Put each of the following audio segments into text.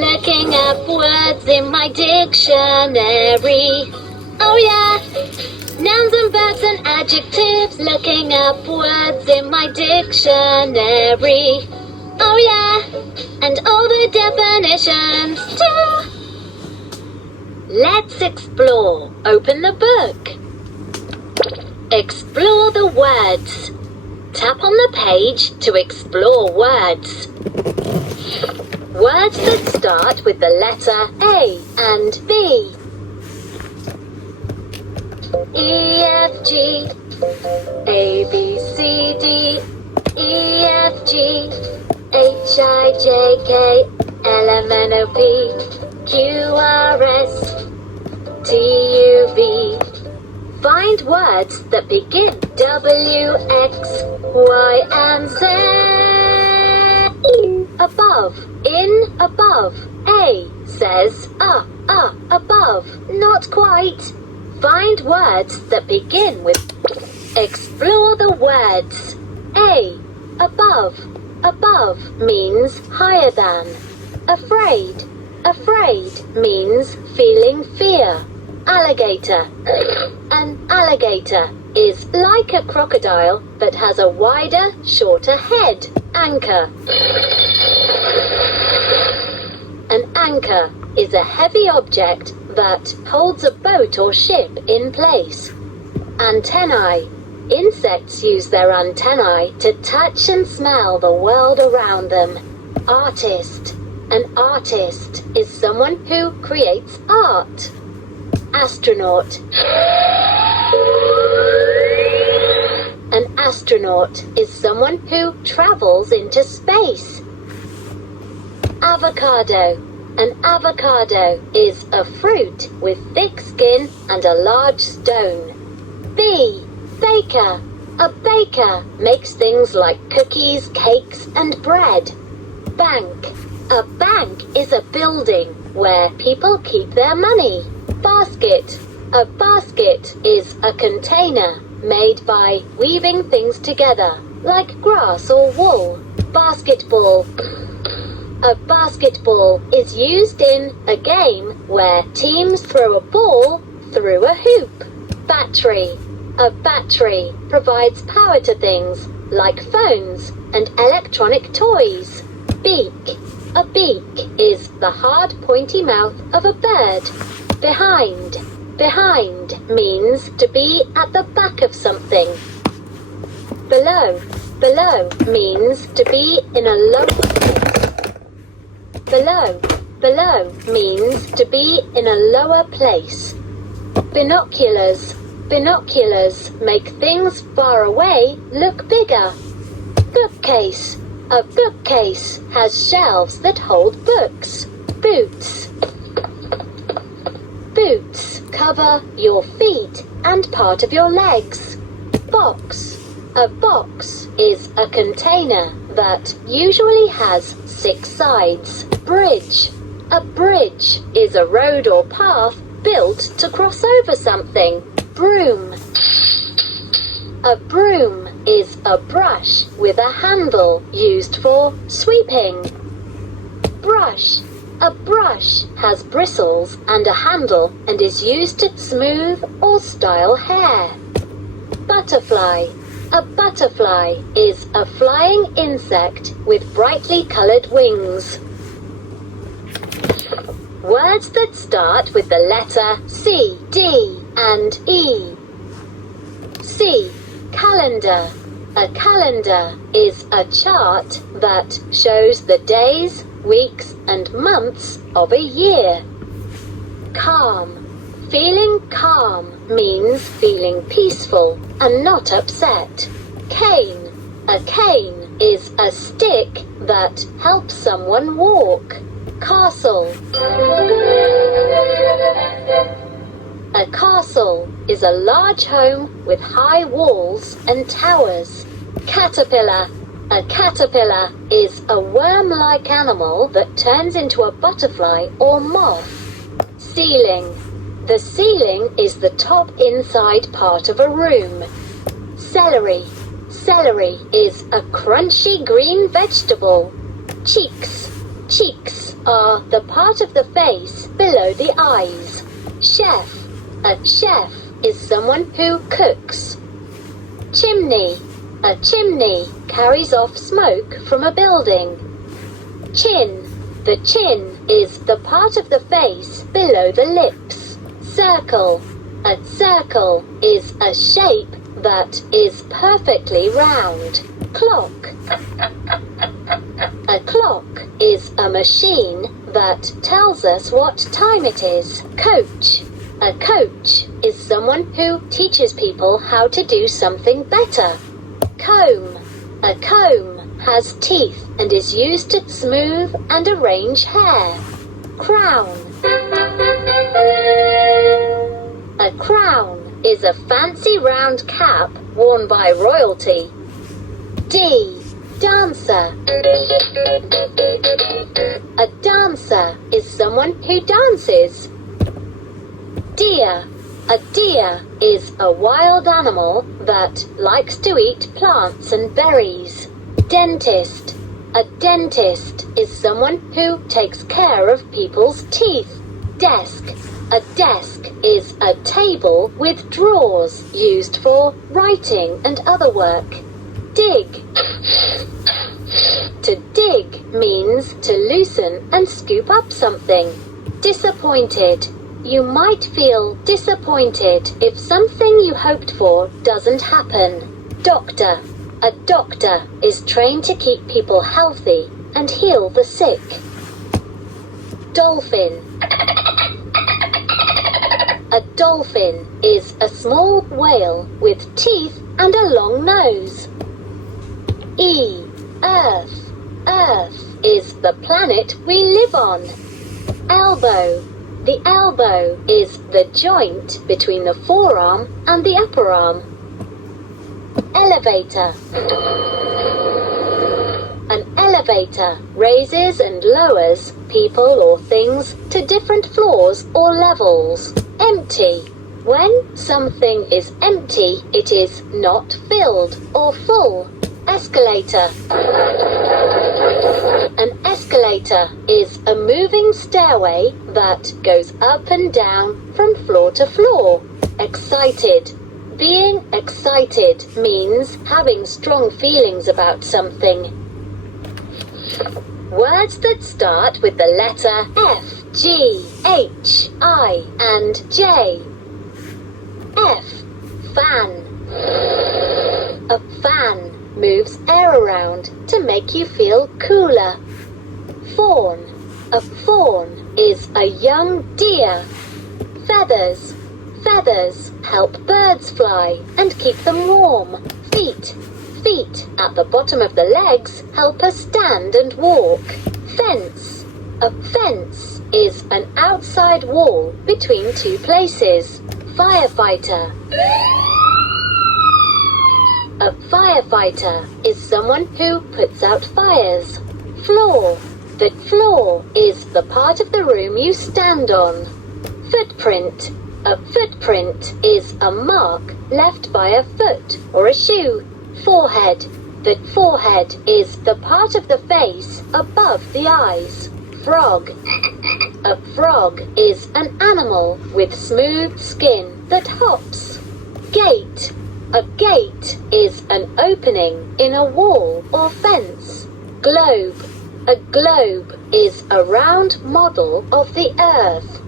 Looking up words in my dictionary. Oh yeah! Nouns and verbs and adjectives. Looking up words in my dictionary. Oh yeah! And all the definitions too! Let's explore. Open the book. Explore the words. Tap on the page to explore words. Words that start with the letter A and B. E, F, G, A, B, C, D, E, F, G, H, I, J, K, L, M, N, O, P, Q, R, S, T, U, V. Find words that begin W, X, Y, and Z. Above, in, above. A says above. Not quite. Find words that begin with. Explore the words. A, above. Above means higher than. Afraid. Afraid means feeling fear. Alligator. An alligator is like a crocodile but has a wider, shorter head. Anchor. An anchor is a heavy object that holds a boat or ship in place. Antennae. Insects use their antennae to touch and smell the world around them. Artist. An artist is someone who creates art. Astronaut. An astronaut is someone who travels into space. Avocado. An avocado is a fruit with thick skin and a large stone. B. Baker. A baker makes things like cookies, cakes, and bread. Bank. A bank is a building where people keep their money. Basket. A basket is a container made by weaving things together, like grass or wool. Basketball. A basketball is used in a game where teams throw a ball through a hoop. Battery. A battery provides power to things like phones and electronic toys. Beak. A beak is the hard pointy mouth of a bird. Behind. Behind means to be at the back of something. Below. Below means to be in a lower place. Below. Below means to be in a lower place. Binoculars. Binoculars make things far away look bigger. Bookcase. A bookcase has shelves that hold books. Boots. Boots cover your feet and part of your legs. Box. A box is a container that usually has 6 sides. Bridge. A bridge is a road or path built to cross over something. Broom. A broom is a brush with a handle used for sweeping. Brush. A brush has bristles and a handle and is used to smooth or style hair. Butterfly. A butterfly is a flying insect with brightly coloured wings. Words that start with the letter C, D, and E. C. Calendar. A calendar is a chart that shows the days, weeks, and months of a year. Calm. Feeling calm means feeling peaceful and not upset. Cane. A cane is a stick that helps someone walk. Castle. A castle is a large home with high walls and towers. Caterpillar. A caterpillar is a worm-like animal that turns into a butterfly or moth. Ceiling. The ceiling is the top inside part of a room. Celery. Celery is a crunchy green vegetable. Cheeks. Cheeks are the part of the face below the eyes. Chef. A chef is someone who cooks. Chimney. A chimney carries off smoke from a building. Chin. The chin is the part of the face below the lips. Circle. A circle is a shape that is perfectly round. Clock. A clock is a machine that tells us what time it is. Coach. A coach is someone who teaches people how to do something better. Comb. A comb has teeth and is used to smooth and arrange hair. Crown. A crown is a fancy round cap worn by royalty. D. Dancer. A dancer is someone who dances. Deer. A deer is a wild animal that likes to eat plants and berries. Dentist. A dentist is someone who takes care of people's teeth. Desk. A desk is a table with drawers used for writing and other work. Dig. To dig means to loosen and scoop up something. Disappointed. You might feel disappointed if something you hoped for doesn't happen. Doctor. A doctor is trained to keep people healthy and heal the sick. Dolphin. A dolphin is a small whale with teeth and a long nose. E. Earth. Earth is the planet we live on. Elbow. The elbow is the joint between the forearm and the upper arm. Elevator. An elevator raises and lowers people or things to different floors or levels. Empty. When something is empty, it is not filled or full. Escalator. An escalator is a moving stairway that goes up and down from floor to floor. Excited. Being excited means having strong feelings about something. Words that start with the letter F, G, H, I, and J. F. Fan. A fan moves air around to make you feel cooler. Fawn. A fawn is a young deer. Feathers. Feathers help birds fly and keep them warm. Feet. Feet at the bottom of the legs help us stand and walk. Fence. A fence is an outside wall between two places. Firefighter. A firefighter is someone who puts out fires. Floor. The floor is the part of the room you stand on. Footprint. A footprint is a mark left by a foot or a shoe. Forehead. The forehead is the part of the face above the eyes. Frog. A frog is an animal with smooth skin that hops. Gate. A gate is an opening in a wall or fence. Globe. A globe is a round model of the earth.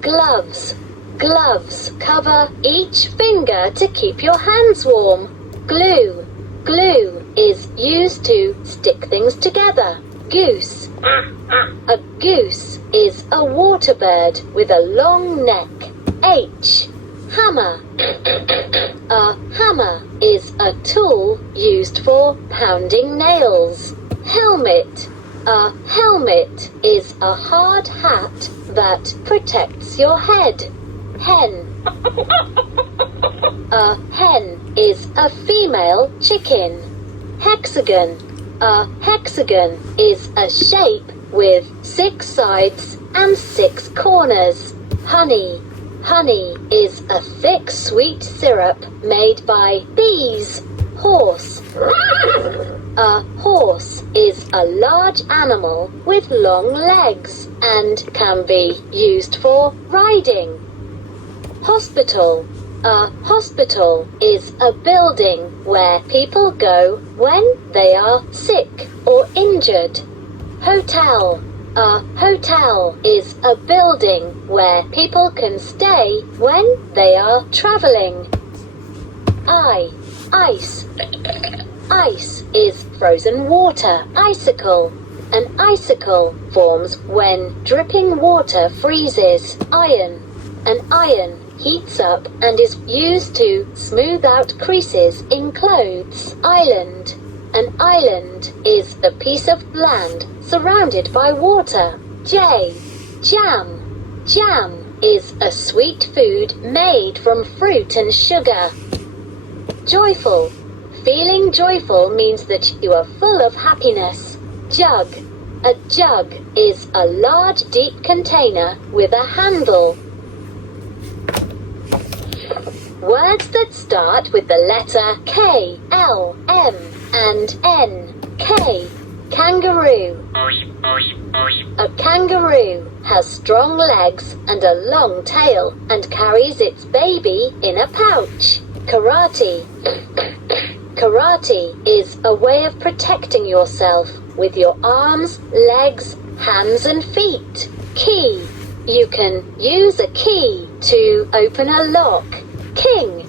Gloves. Gloves cover each finger to keep your hands warm. Glue. Glue is used to stick things together. Goose. A goose is a water bird with a long neck. H. Hammer. A hammer is a tool used for pounding nails. Helmet. A helmet is a hard hat that protects your head. Hen. A hen is a female chicken. Hexagon. A hexagon is a shape with 6 sides and 6 corners. Honey. Honey is a thick sweet syrup made by bees. Horse. A horse is a large animal with long legs and can be used for riding. Hospital. A hospital is a building where people go when they are sick or injured. Hotel. A hotel is a building where people can stay when they are traveling. Ice. Ice is frozen water. Icicle. An icicle forms when dripping water freezes. Iron. An iron heats up and is used to smooth out creases in clothes. Island. An island is a piece of land surrounded by water. Jam. Jam is a sweet food made from fruit and sugar. Joyful. Feeling joyful means that you are full of happiness. Jug. A jug is a large deep container with a handle. Words that start with the letter K, L, M, and N. K. Kangaroo. A kangaroo has strong legs and a long tail and carries its baby in a pouch. Karate. Karate is a way of protecting yourself with your arms, legs, hands and feet. Key. You can use a key to open a lock. King.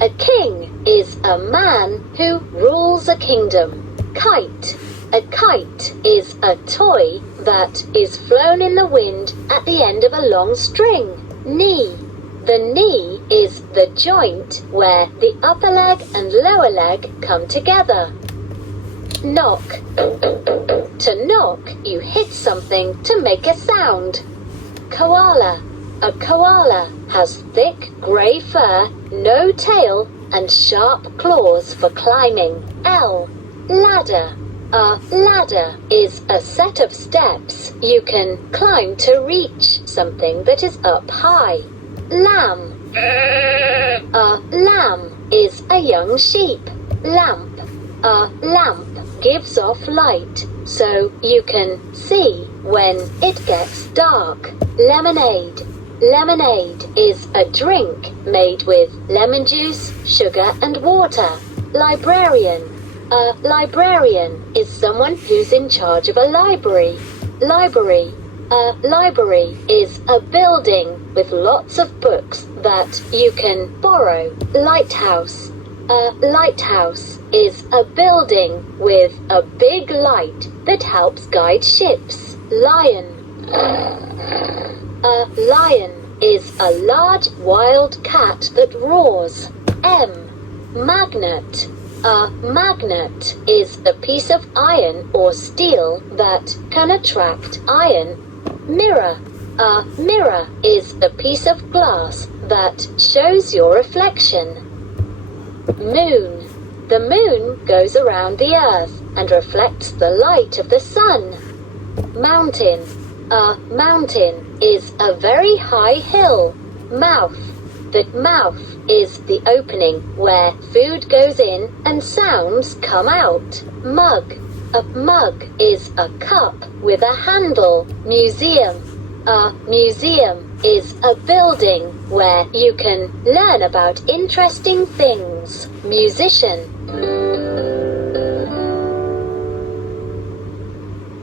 A king is a man who rules a kingdom. Kite. A kite is a toy that is flown in the wind at the end of a long string. Knee. The knee is the joint where the upper leg and lower leg come together. Knock. To knock, you hit something to make a sound. Koala. A koala has thick grey fur, no tail, and sharp claws for climbing. L. Ladder. A ladder is a set of steps you can climb to reach something that is up high. Lamb. A lamb is a young sheep. Lamp. A lamp gives off light so you can see when it gets dark. Lemonade. Lemonade is a drink made with lemon juice, sugar and water. Librarian. A librarian is someone who's in charge of a library. Library. A library is a building with lots of books that you can borrow. Lighthouse. A lighthouse is a building with a big light that helps guide ships. Lion. A lion is a large wild cat that roars. M. Magnet. A magnet is a piece of iron or steel that can attract iron. Mirror. A mirror is a piece of glass that shows your reflection. Moon. The moon goes around the earth and reflects the light of the sun. Mountain. A mountain is a very high hill. Mouth. The mouth is the opening where food goes in and sounds come out. Mug. A mug is a cup with a handle. Museum. A museum is a building where you can learn about interesting things. Musician.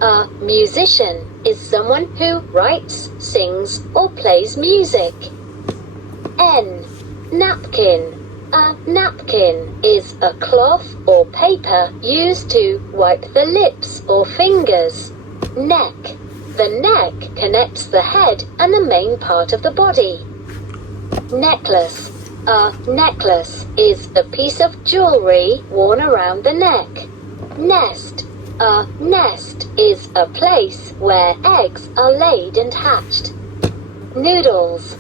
A musician is someone who writes, sings, or plays music. N. Napkin. A napkin is a cloth or paper used to wipe the lips or fingers. Neck. The neck connects the head and the main part of the body. Necklace. A necklace is a piece of jewelry worn around the neck. Nest. A nest is a place where eggs are laid and hatched. Noodles.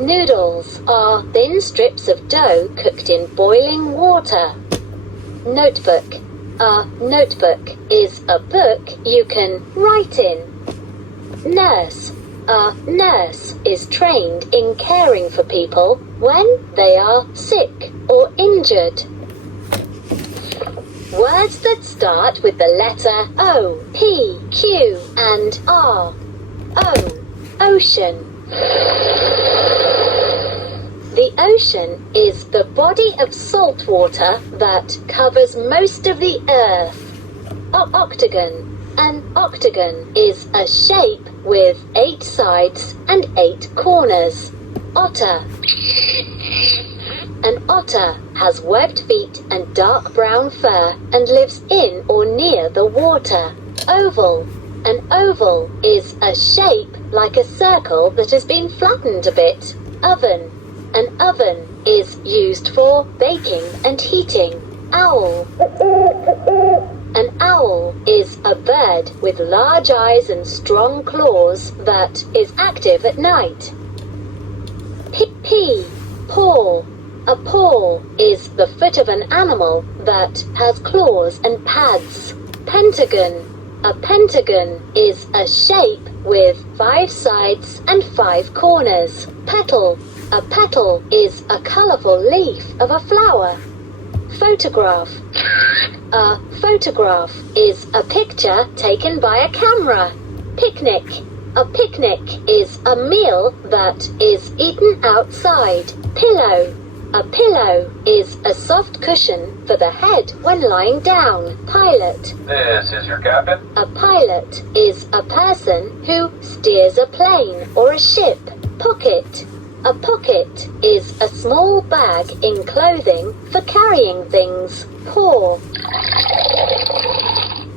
Noodles are thin strips of dough cooked in boiling water. Notebook. A notebook is a book you can write in. Nurse. A nurse is trained in caring for people when they are sick or injured. Words that start with the letter O, P, Q, and R. O. Ocean. The ocean is the body of salt water that covers most of the earth. Octagon. An octagon is a shape with 8 sides and 8 corners. Otter. An otter has webbed feet and dark brown fur and lives in or near the water. Oval. An oval is a shape like a circle that has been flattened a bit. Oven. An oven is used for baking and heating. Owl. An owl is a bird with large eyes and strong claws that is active at night. Paw. A paw is the foot of an animal that has claws and pads. Pentagon. A pentagon is a shape with 5 sides and 5 corners. Petal. A petal is a colorful leaf of a flower. Photograph. A photograph is a picture taken by a camera. Picnic. A picnic is a meal that is eaten outside. Pillow. A pillow is a soft cushion for the head when lying down. Pilot. This is your captain. A pilot is a person who steers a plane or a ship. Pocket. A pocket is a small bag in clothing for carrying things. Pour.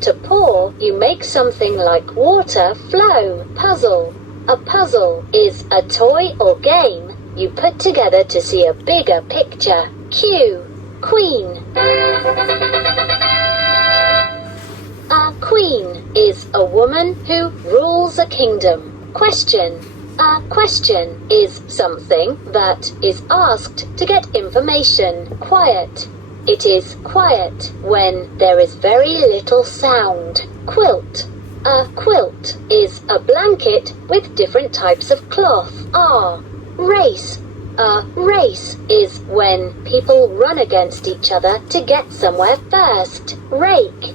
To pour, you make something like water flow. Puzzle. A puzzle is a toy or game you put together to see a bigger picture. Queen. A queen is a woman who rules a kingdom. Question. A question is something that is asked to get information. Quiet. It is quiet when there is very little sound. Quilt. A quilt is a blanket with different types of cloth. Race. A race is when people run against each other to get somewhere first. Rake.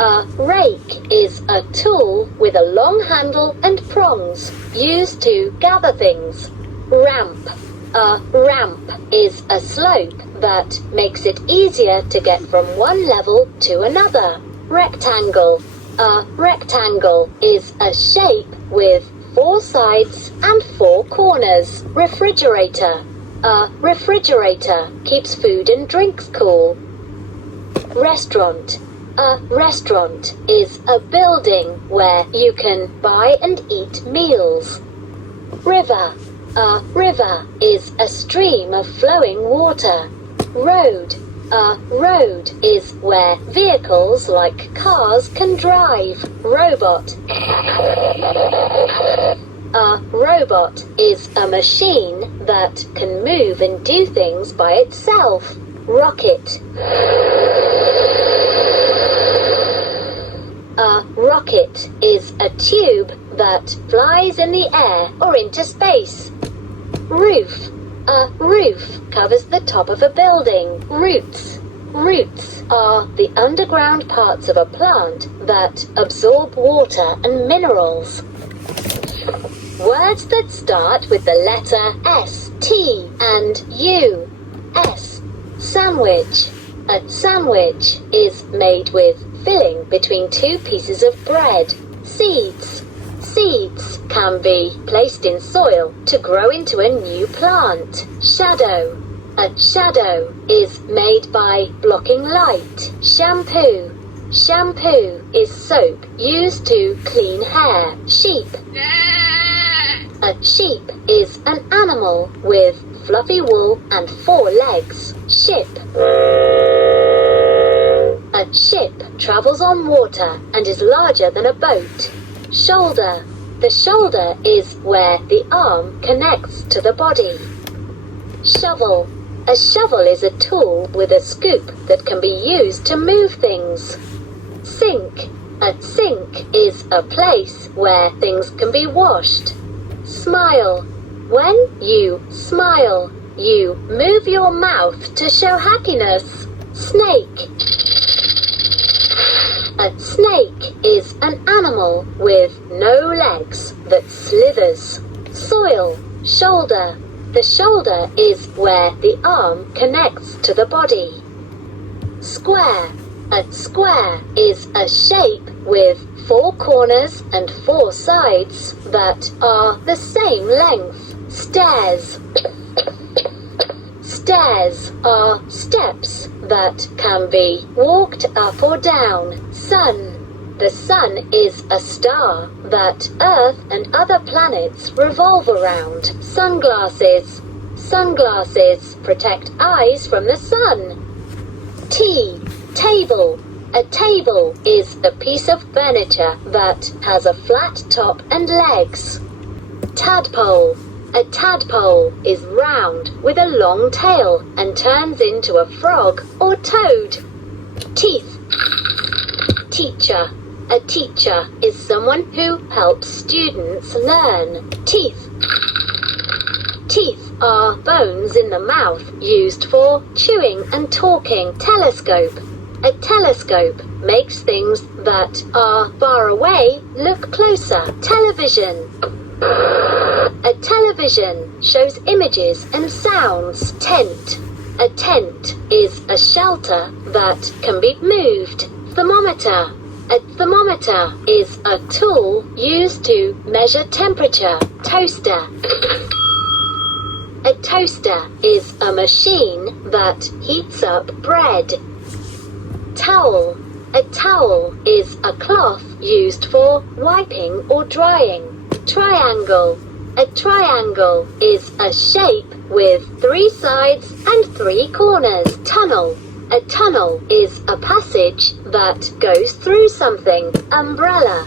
A rake is a tool with a long handle and prongs used to gather things. Ramp. A ramp is a slope that makes it easier to get from one level to another. Rectangle. A rectangle is a shape with 4 sides and 4 corners. Refrigerator. A refrigerator keeps food and drinks cool. Restaurant. A restaurant is a building where you can buy and eat meals. River. A river is a stream of flowing water. Road. A road is where vehicles like cars can drive. Robot. A robot is a machine that can move and do things by itself. Rocket. A rocket is a tube that flies in the air or into space. Roof. A roof covers the top of a building. Roots. Roots are the underground parts of a plant that absorb water and minerals. Words that start with the letter S, T, and U. S. Sandwich. A sandwich is made with filling between 2 pieces of bread. Seeds. Seeds can be placed in soil to grow into a new plant. Shadow. A shadow is made by blocking light. Shampoo. Shampoo is soap used to clean hair. Sheep. A sheep is an animal with fluffy wool and 4 legs. Ship. A ship travels on water and is larger than a boat. Shoulder. The shoulder is where the arm connects to the body. Shovel. A shovel is a tool with a scoop that can be used to move things. Sink. A sink is a place where things can be washed. Smile. When you smile, you move your mouth to show happiness. Snake. A snake is an animal with no legs that slithers. Soil. Shoulder. The shoulder is where the arm connects to the body. Square. A square is a shape with 4 corners and 4 sides that are the same length. Stairs. Stairs are steps that can be walked up or down. Sun. The sun is a star that Earth and other planets revolve around. Sunglasses. Sunglasses protect eyes from the sun. Table. A table is a piece of furniture that has a flat top and legs. Tadpole. A tadpole is round with a long tail and turns into a frog or toad. Teeth. Teacher. A teacher is someone who helps students learn. Teeth. Teeth are bones in the mouth used for chewing and talking. Telescope. A telescope makes things that are far away look closer. Television. A television shows images and sounds. Tent. A tent is a shelter that can be moved. Thermometer. A thermometer is a tool used to measure temperature. Toaster. A toaster is a machine that heats up bread. Towel. A towel is a cloth used for wiping or drying. Triangle. A triangle is a shape with 3 sides and 3 corners. Tunnel. A tunnel is a passage that goes through something. Umbrella.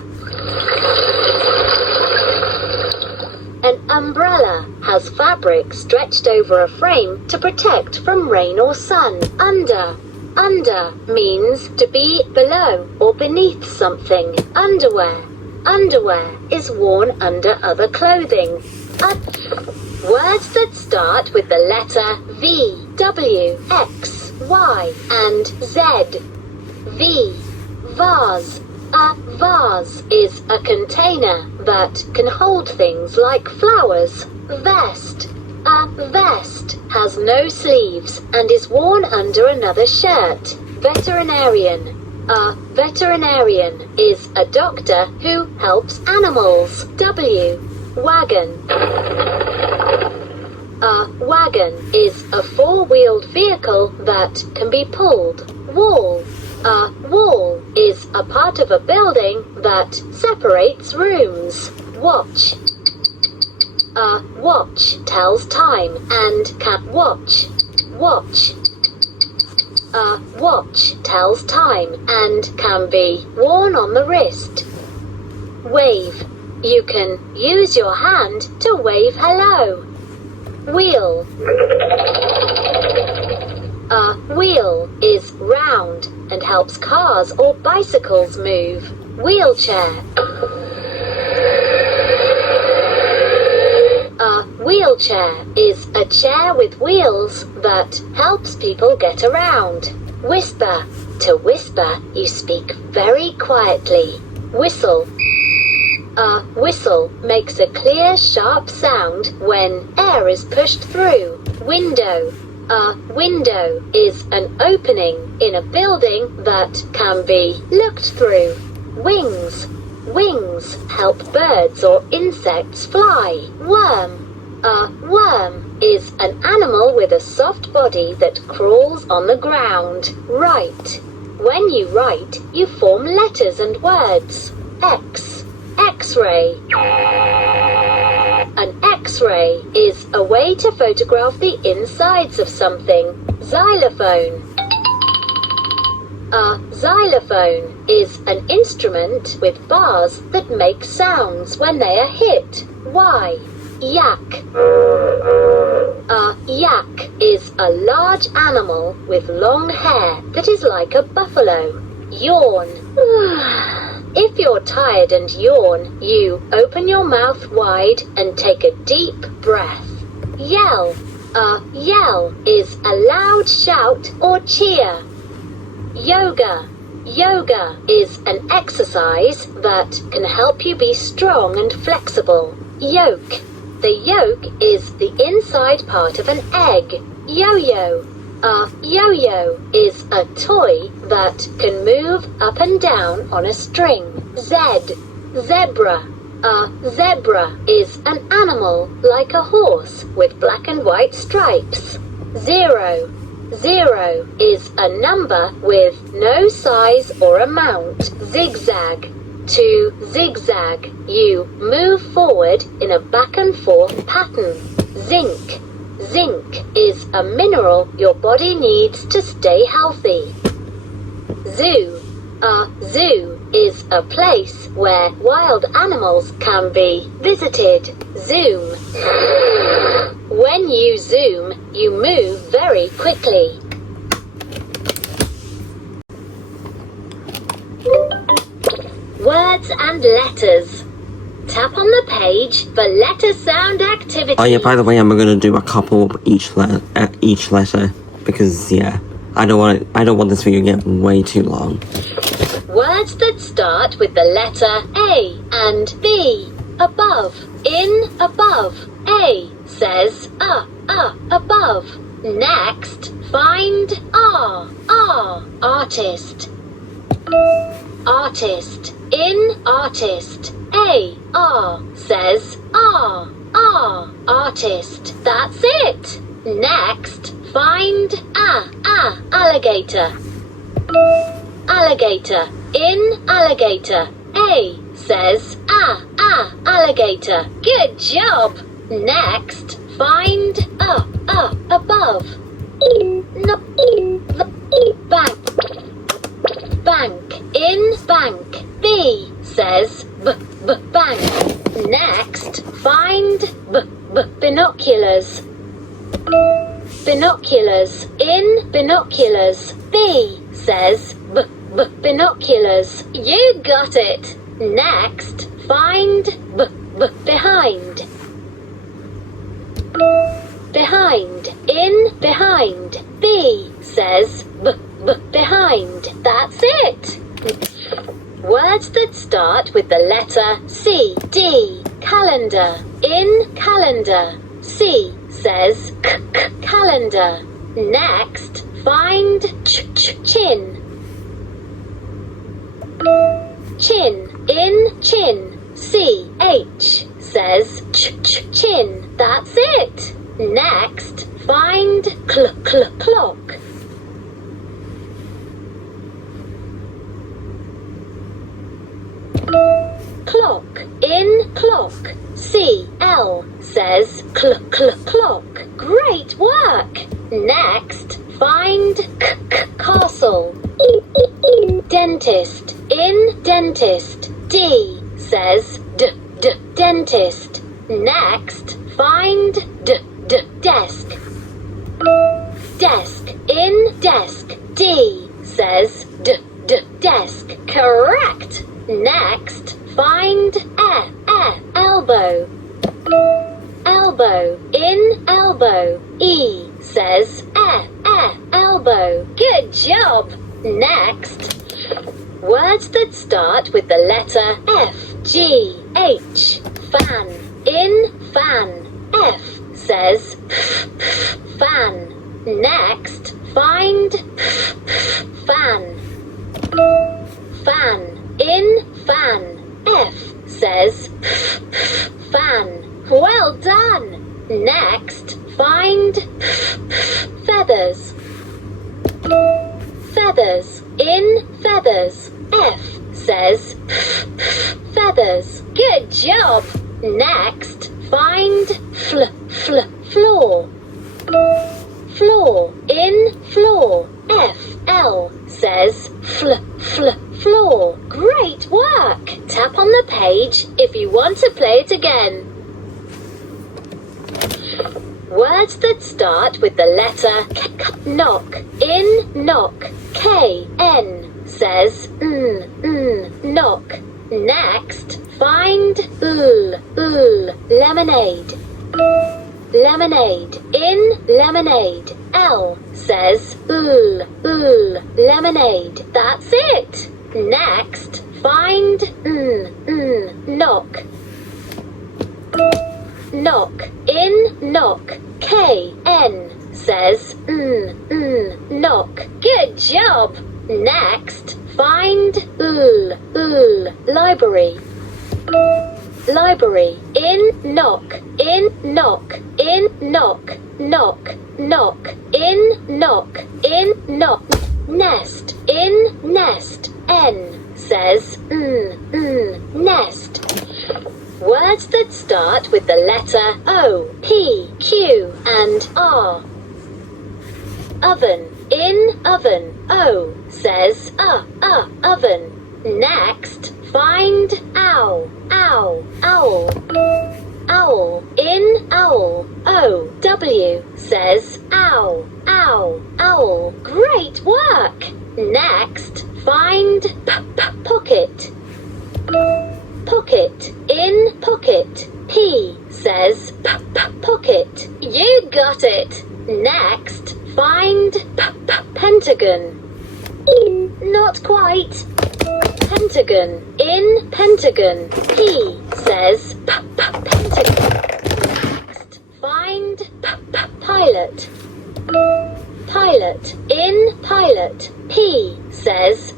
An umbrella has fabric stretched over a frame to protect from rain or sun. Under. Under means to be below or beneath something. Underwear. Underwear is worn under other clothing. Words that start with the letter V, W, X, Y, and Z. V. Vase. A vase is a container that can hold things like flowers. Vest. A vest has no sleeves and is worn under another shirt. Veterinarian. A veterinarian is a doctor who helps animals. W. Wagon. A wagon is a 4-wheeled vehicle that can be pulled. Wall. A wall is a part of a building that separates rooms. Watch. A watch tells time and can watch. Watch. A watch tells time and can be worn on the wrist. Wave. You can use your hand to wave hello. Wheel. A wheel is round and helps cars or bicycles move. Wheelchair. A wheelchair is a chair with wheels that helps people get around. Whisper. To whisper, you speak very quietly. Whistle. A whistle makes a clear, sharp sound when air is pushed through. Window. A window is an opening in a building that can be looked through. Wings. Wings help birds or insects fly. Worm. A worm is an animal with a soft body that crawls on the ground. Write. When you write, you form letters and words. X. X-ray. An X-ray is a way to photograph the insides of something. Xylophone. A xylophone is an instrument with bars that make sounds when they are hit. Y. Yak. A yak is a large animal with long hair that is like a buffalo. Yawn. If you're tired and yawn, you open your mouth wide and take a deep breath. Yell. A yell is a loud shout or cheer. Yoga. Yoga is an exercise that can help you be strong and flexible. Yolk. The yolk is the inside part of an egg. Yo-yo. A yo-yo is a toy that can move up and down on a string. Zebra. A zebra is an animal like a horse with black and white stripes. Zero. Zero is a number with no size or amount. Zigzag. To zigzag, you move forward in a back and forth pattern. Zinc. Zinc is a mineral your body needs to stay healthy. Zoo. A zoo is a place where wild animals can be visited. Zoom. When you zoom, you move very quickly. Words and letters. Tap on the page for letter sound activity. Oh yeah, by the way, I'm gonna do a couple each letter because I don't want this video to get way too long. Words that start with the letter A and B. Above. In above. A says above. Next, find R. Artist. Artist. In artist. A-R says R. Artist. That's it. Next, find alligator. Alligator. In alligator. A says alligator. Good job. Next, find above. Bank. Bank. In bank. B says bank. Next, find binoculars. Binoculars. In binoculars. B says binoculars. You got it. Next, find behind. Behind. In behind. B says behind. That's it. Words that start with the letter C. D. Calendar. In calendar. C says calendar. Next, find chin. Chin. In chin. C. H says chin. That's it. Next, find clock. Clock. In clock. C-L says clock. Great work. Next, find castle. Dentist. In dentist. D says dentist. Next, find desk. Desk. In desk. D says desk. Correct. Next, find elbow. Elbow. In elbow. E says elbow. Good job. Next, words that start with the letter F. G. H. Fan. In fan. F says fan. Next, find fan. Fan. In fan. F says fan. Well done. Next, find feathers. Feathers. In feathers. F says feathers. Good job. Next, find floor. Floor. In floor. F-L says floor. Great work. Tap on the page if you want to play it again. Words that start with the letter knock. In knock. K-N says knock. Next, find lemonade. Lemonade. In lemonade. L says lemonade. That's it. Next, find knock. Knock. In knock. K N says knock. Good job. Next, find library. Library. In knock. In knock. In knock. Knock. Knock. In knock. In knock. Nest. In nest. N says nest. Words that start with the letter O, P, Q, and R. Oven. In oven. O says oven. Next, find owl. Owl. Owl. Owl. In owl. O, W says owl. Owl. Owl. Great work. Next, find pocket. Pocket. In pocket. P says pocket. You got it. Next, find pentagon. Not quite. Pentagon. In pentagon. P says pentagon. Next, find pilot. Pilot. In pilot. P says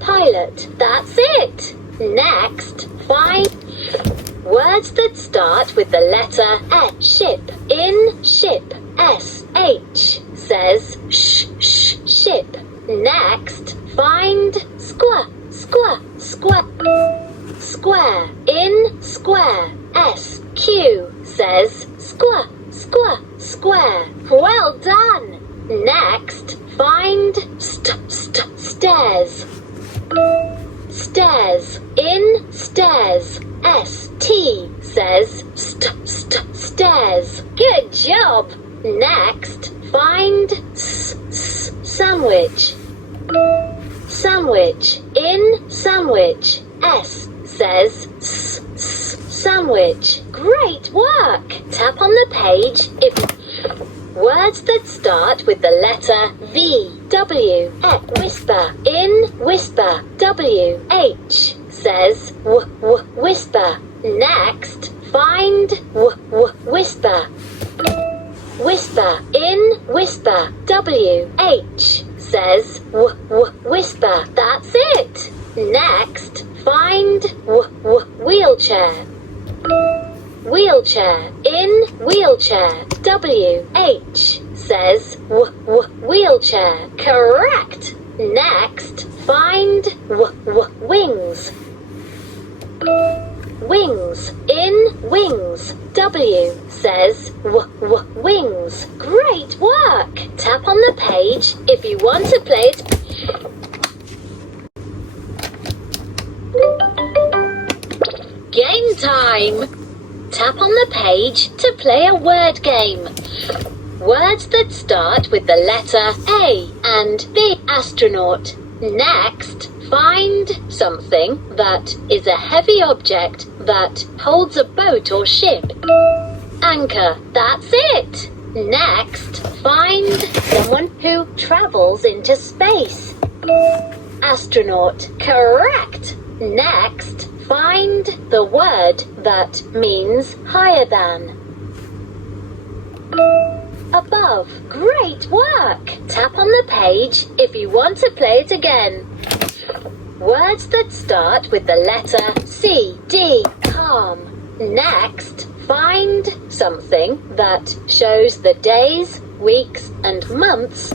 pilot. That's it. Next, find words that start with the letter S. Ship. In ship. S H says ship. Next, find square. Square. In square. S Q says square. Well done. Next, find stairs. Stairs. In stairs. S T says stairs. Good job. Next, find sandwich. Sandwich. In sandwich. S says sandwich. Great work. Tap on the page if words that start with the letter V. W. Whisper. In whisper. W. H says whisper. Next, find whisper. Whisper. In whisper. W. H says whisper. That's it. Next, find wheelchair. Wheelchair. In wheelchair. W. H says wheelchair. Correct. Next, find wings. Wings. In wings. W says wings. Great work. Tap on the page if you want to play it. Game time. Tap on the page to play a word game. Words that start with the letter A and B. Astronaut. Next, find something that is a heavy object that holds a boat or ship. Anchor. That's it. Next, find someone who travels into space. Astronaut. Correct. Next, find the word that means higher than. Above. Great work. Tap on the page if you want to play it again. Words that start with the letter C. D. Calm. Next, find something that shows the days, weeks and months.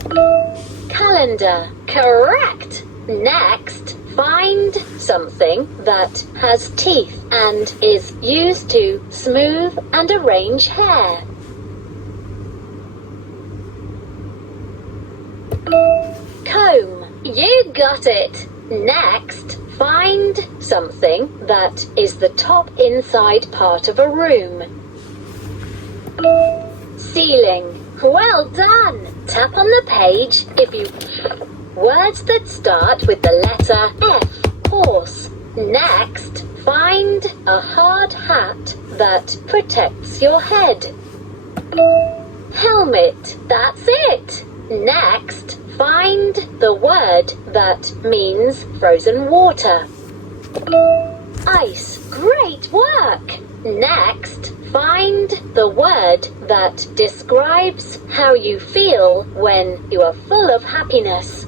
Calendar. Correct. Next, find something that has teeth and is used to smooth and arrange hair. Comb. You got it. Next, find something that is the top inside part of a room. Ceiling. Well done. Tap on the page if you... Words that start with the letter F. Horse. Next, find a hard hat that protects your head. Helmet. That's it. Next, find the word that means frozen water. Ice. Great work! Next, find the word that describes how you feel when you are full of happiness.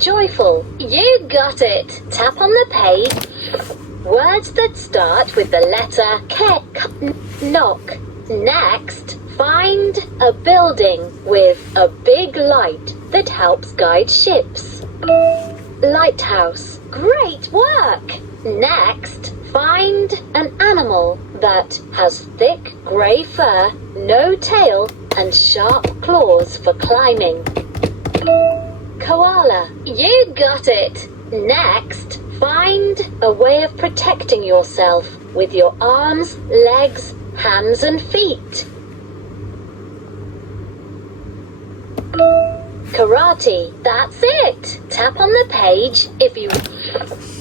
Joyful. You got it. Tap on the page. Words that start with the letter K. Knock. Next, find a building with a big light that helps guide ships. Lighthouse. Great work! Next, find an animal that has thick grey fur, no tail, and sharp claws for climbing. Koala. You got it! Next, find a way of protecting yourself with your arms, legs, hands, and feet. Karate. That's it. Tap on the page if you...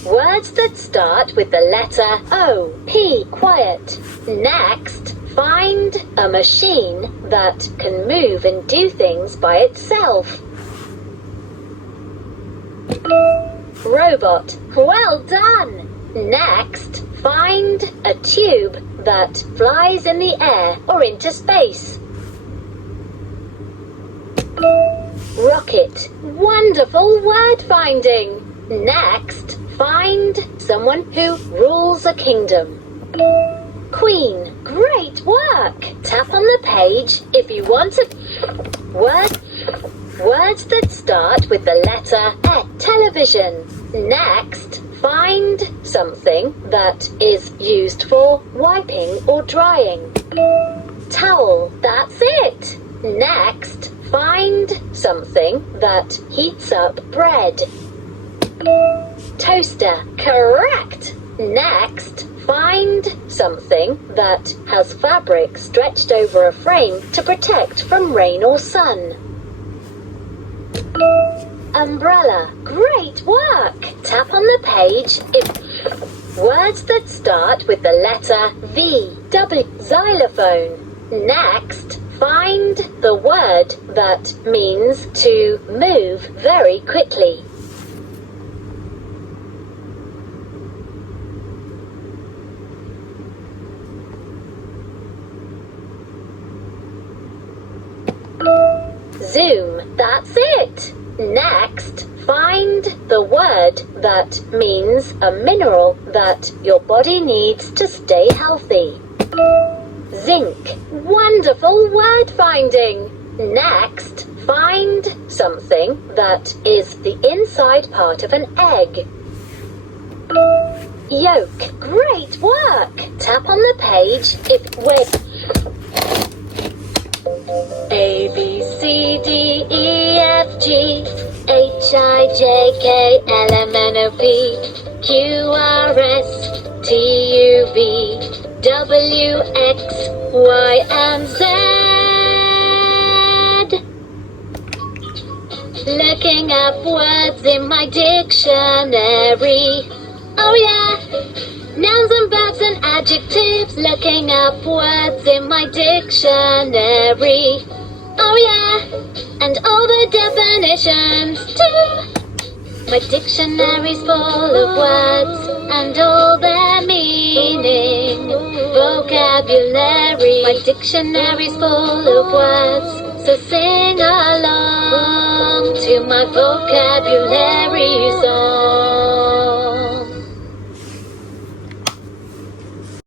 Words that start with the letter O. P. Quiet. Next, find a machine that can move and do things by itself. Robot. Well done. Next, find a tube that flies in the air or into space. Rocket. Wonderful word finding. Next, find someone who rules a kingdom. Queen. Great work. Tap on the page if you want to... Words that start with the letter E. Television. Next, find something that is used for wiping or drying. Towel. That's it. Next, find something that heats up bread. Toaster. Correct! Next, find something that has fabric stretched over a frame to protect from rain or sun. Umbrella. Great work! Tap on the page if... Words that start with the letter V. W. Xylophone. Next, find the word that means to move very quickly. Zoom. That's it. Next, find the word that means a mineral that your body needs to stay healthy. Zinc. Wonderful word finding. Next, find something that is the inside part of an egg. Yolk. Great work. Tap on the page if A, B, C, D, E, F, G, H, I, J, K, L, M, N, O, P, Q, R, S, T, U, V, W, X, Y, and Z. Looking up words in my dictionary. Oh yeah! Nouns and verbs and adjectives. Looking up words in my dictionary. Oh yeah! And all the definitions too. My dictionary's full of words and all their meaning. Vocabulary. My dictionary's full of words, so sing along to my vocabulary.